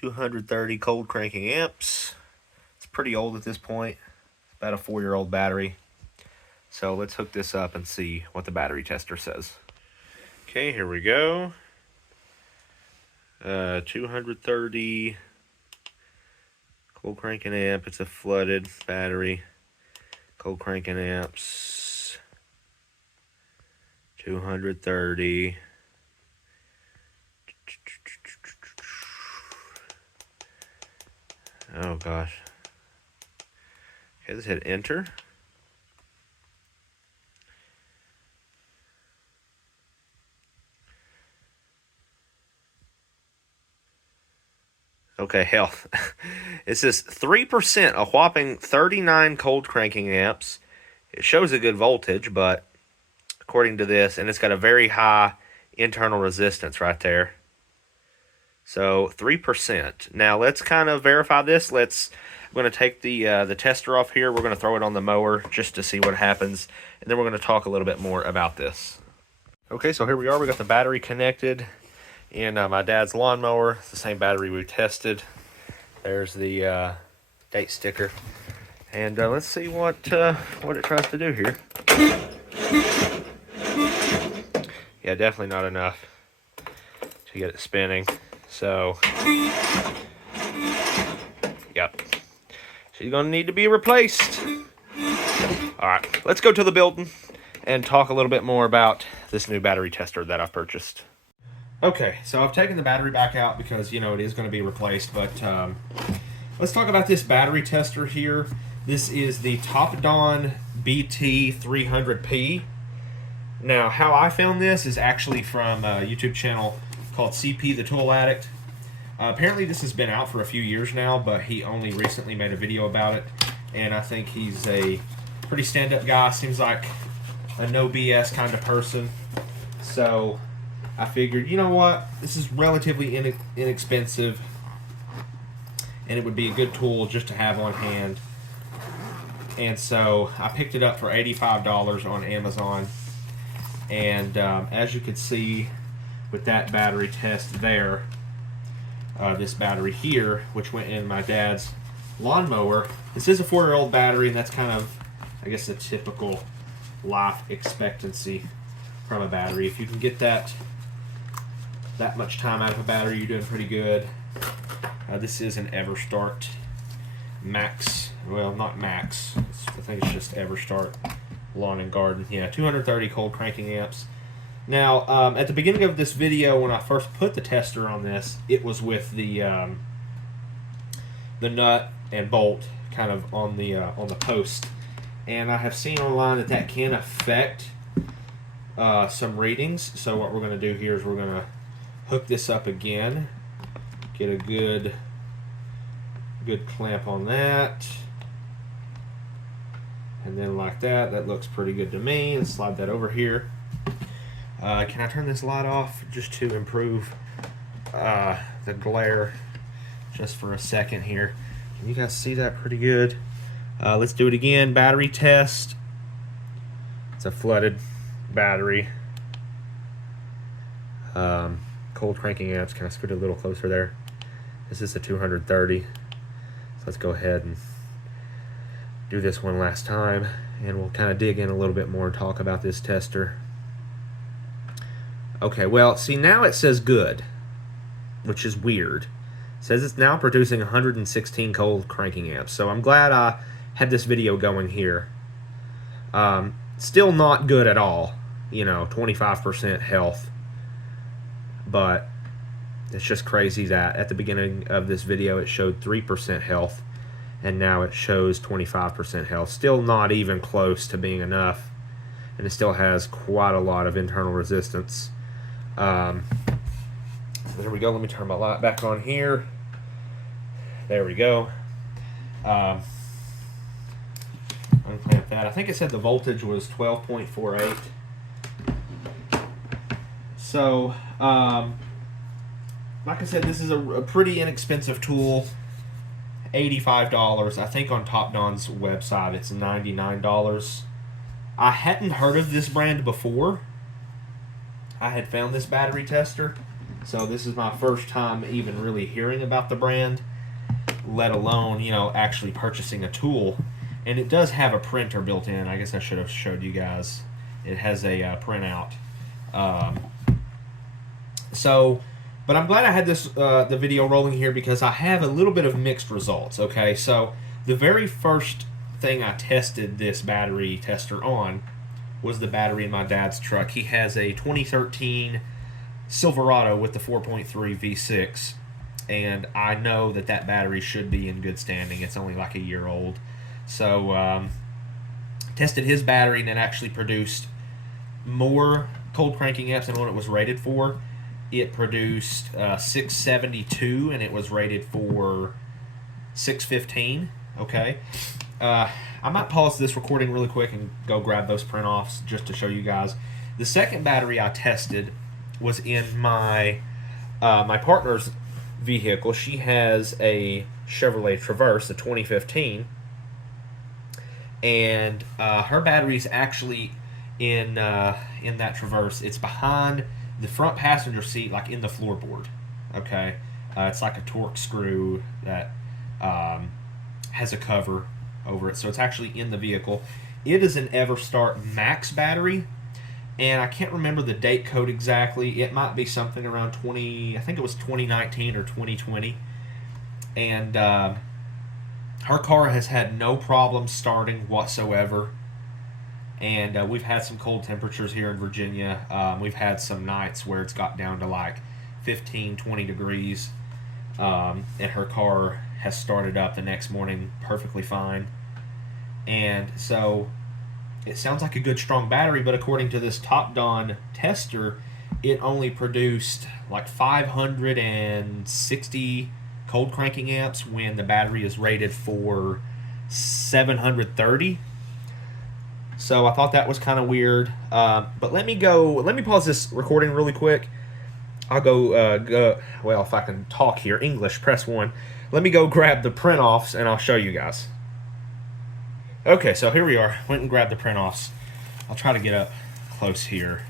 230 cold cranking amps. It's pretty old at this point. It's about a 4-year-old battery. So let's hook this up and see what the battery tester says. Okay, here we go. 230 cold cranking amp. It's a flooded battery. Cold cranking amps. 230. Oh gosh. Okay, let's hit enter. Okay, health. It says 3%, a whopping 39 cold cranking amps. It shows a good voltage, but according to this, and it's got a very high internal resistance right there. So 3%. Now let's kind of verify this. I'm going to take the tester off here. We're going to throw it on the mower just to see what happens, and then we're going to talk a little bit more about this. Okay, so here we are. We got the battery connected in my dad's lawnmower. It's the same battery we tested. There's the date sticker, and let's see what it tries to do here. Yeah, definitely not enough to get it spinning. So, yep, she's gonna need to be replaced. All right, let's go to the building and talk a little bit more about this new battery tester that I've purchased. Okay, so I've taken the battery back out because, you know, it is going to be replaced, but let's talk about this battery tester here. This is the Topdon BT300P. Now, how I found this is actually from a YouTube channel called CP the Tool Addict. Apparently this has been out for a few years now, but he only recently made a video about it, and I think he's a pretty stand-up guy. Seems like a no BS kind of person. So I figured, you know what, this is relatively inexpensive, and it would be a good tool just to have on hand. And so I picked it up for $85 on Amazon. And as you can see with that battery test there, this battery here, which went in my dad's lawnmower, this is a 4-year-old battery, and that's kind of, I guess, a typical life expectancy from a battery. If you can get that much time out of a battery, you're doing pretty good. This is an Everstart Max. Well, not Max. I think it's just Everstart Lawn and Garden. Yeah, 230 cold cranking amps. Now, at the beginning of this video, when I first put the tester on this, it was with the nut and bolt kind of on the post, and I have seen online that can affect some readings. So what we're going to do here is we're going to hook this up again, get a good clamp on that, and then like that. That looks pretty good to me. Let's slide that over here. Can I turn this light off just to improve the glare just for a second here? Can you guys see that pretty good? Let's do it again. Battery test. It's a flooded battery. Cold cranking amps. Can I scoot it a little closer there? This is a 230. So let's go ahead and do this one last time, and we'll kind of dig in a little bit more and talk about this tester. Okay, well, see, now it says good, which is weird. It says it's now producing 116 cold cranking amps, so I'm glad I had this video going here. Still not good at all, you know, 25% health, but it's just crazy that at the beginning of this video it showed 3% health, and now it shows 25% health. Still not even close to being enough, and it still has quite a lot of internal resistance. There we go. Let me turn my light back on here. There we go. Unclamp that. I think it said the voltage was 12.48. So, like I said, this is a pretty inexpensive tool. $85. I think on Topdon's website it's $99. I hadn't heard of this brand before. I had found this battery tester, So this is my first time even really hearing about the brand, let alone, you know, actually purchasing a tool. And it does have a printer built in. I guess I should have showed you guys. It has a printout. But I'm glad I had this the video rolling here because I have a little bit of mixed results. Okay, so the very first thing I tested this battery tester on was the battery in my dad's truck. He has a 2013 Silverado with the 4.3 V6, and I know that that battery should be in good standing. It's only like a year old. So tested his battery, and it actually produced more cold cranking amps than what it was rated for. It produced 672, and it was rated for 615. Okay. I might pause this recording really quick and go grab those print offs just to show you guys. The second battery I tested was in my my partner's vehicle. She has a Chevrolet Traverse, a 2015, and her battery's actually in that Traverse. It's behind the front passenger seat, like in the floorboard. Okay, it's like a torque screw that has a cover over it, so it's actually in the vehicle. It is an Everstart Max battery, and I can't remember the date code exactly. It might be something around 20, I think it was 2019 or 2020. And her car has had no problem starting whatsoever. And we've had some cold temperatures here in Virginia. We've had some nights where it's got down to like 15, 20 degrees. And her car has started up the next morning perfectly fine. And so it sounds like a good strong battery, but according to this Topdon tester, it only produced like 560 cold cranking amps when the battery is rated for 730. So I thought that was kind of weird. But let me pause this recording really quick. I'll go, well, if I can talk here, English, press 1. Let me go grab the print offs and I'll show you guys. Okay, so here we are. Went and grabbed the print offs. I'll try to get up close here,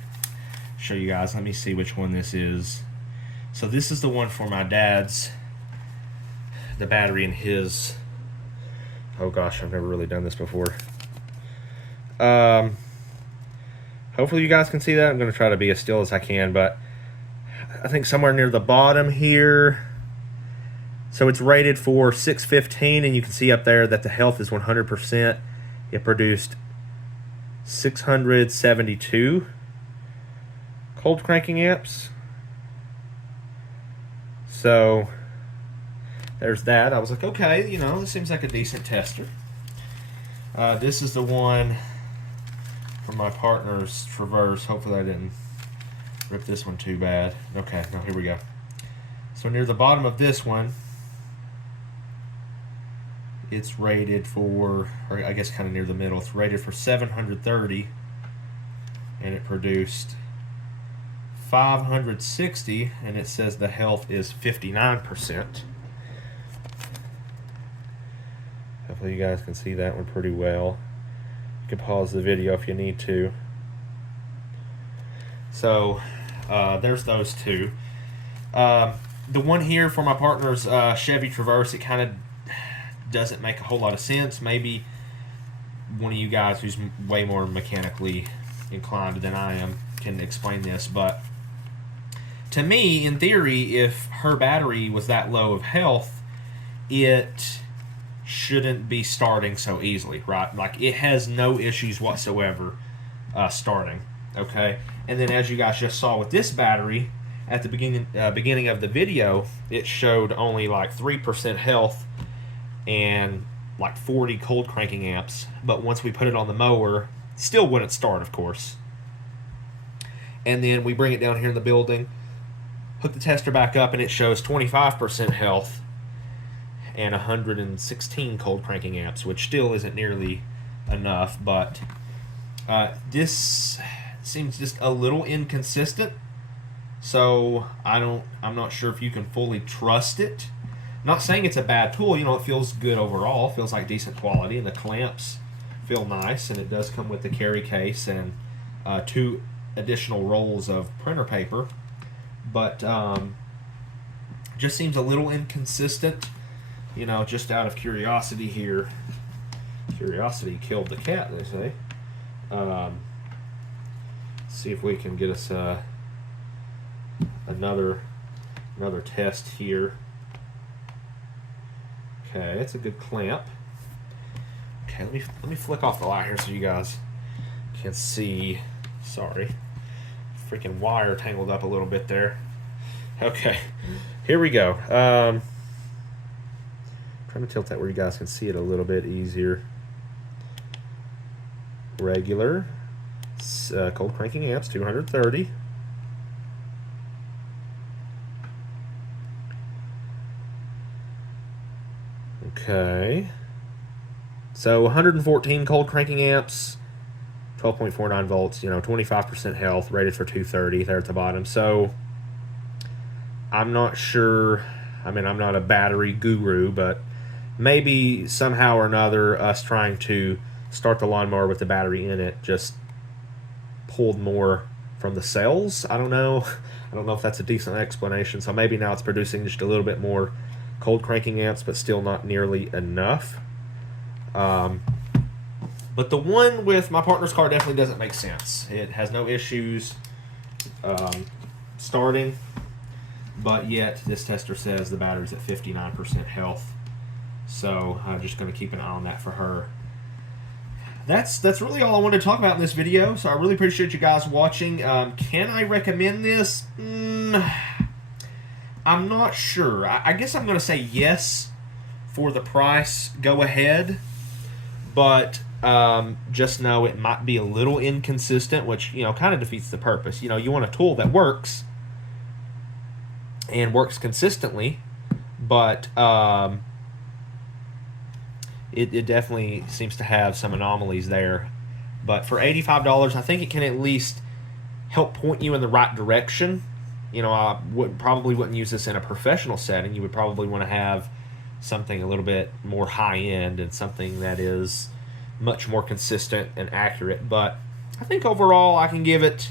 show you guys. Let me see which one this is. So this is the one for my dad's, the battery in his, oh gosh, I've never really done this before. Hopefully you guys can see that. I'm going to try to be as still as I can, but I think somewhere near the bottom here. So it's rated for 615, and you can see up there that the health is 100%. It produced 672 cold cranking amps. So there's that. I was like, okay, you know, this seems like a decent tester. This is the one from my partner's Traverse. Hopefully I didn't rip this one too bad. Okay, now here we go. So near the bottom of this one, it's rated for, or I guess kind of near the middle, it's rated for 730, and it produced 560, and it says the health is 59%. Hopefully you guys can see that one pretty well. You can pause the video if you need to. So there's those two. The one here for my partner's Chevy Traverse, it kind of doesn't make a whole lot of sense. Maybe one of you guys who's way more mechanically inclined than I am can explain this, but to me, in theory, if her battery was that low of health, it shouldn't be starting so easily, right? Like, it has no issues whatsoever starting, okay? And then as you guys just saw with this battery, at the beginning of the video, it showed only like 3% health and like 40 cold cranking amps, but once we put it on the mower, still wouldn't start, of course. And then we bring it down here in the building, hook the tester back up, and it shows 25% health and 116 cold cranking amps, which still isn't nearly enough, but this seems just a little inconsistent. So I'm not sure if you can fully trust it. Not saying it's a bad tool, you know, it feels good overall, feels like decent quality, and the clamps feel nice, and it does come with the carry case and 2 additional rolls of printer paper. but just seems a little inconsistent. You know, just out of curiosity here. Curiosity killed the cat, they say. See if we can get us another test here. Okay, it's a good clamp. Okay, let me flick off the light here so you guys can see. Sorry, freaking wire tangled up a little bit there. Okay, here we go. Trying to tilt that where you guys can see it a little bit easier. Regular cold cranking amps, 230. Okay. So 114 cold cranking amps, 12.49 volts, you know, 25% health, rated for 230 there at the bottom. So I'm not sure. I mean, I'm not a battery guru, but maybe somehow or another us trying to start the lawnmower with the battery in it just pulled more from the cells. I don't know. I don't know if that's a decent explanation. So maybe now it's producing just a little bit more cold cranking amps, but still not nearly enough. But the one with my partner's car definitely doesn't make sense. It has no issues starting, but yet this tester says the battery's at 59% health. So I'm just going to keep an eye on that for her. That's really all I wanted to talk about in this video. So I really appreciate you guys watching. Can I recommend this? I'm not sure. I guess I'm going to say yes for the price. Go ahead. But just know it might be a little inconsistent, which, you know, kind of defeats the purpose. You know, you want a tool that works and works consistently, but it definitely seems to have some anomalies there. But for $85, I think it can at least help point you in the right direction. You know, I probably wouldn't use this in a professional setting. You would probably want to have something a little bit more high-end and something that is much more consistent and accurate. But I think overall I can give it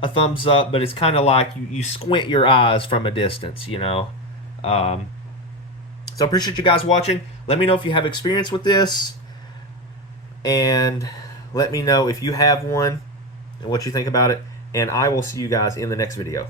a thumbs up, but it's kind of like you squint your eyes from a distance, you know. So I appreciate you guys watching. Let me know if you have experience with this, and let me know if you have one and what you think about it, and I will see you guys in the next video.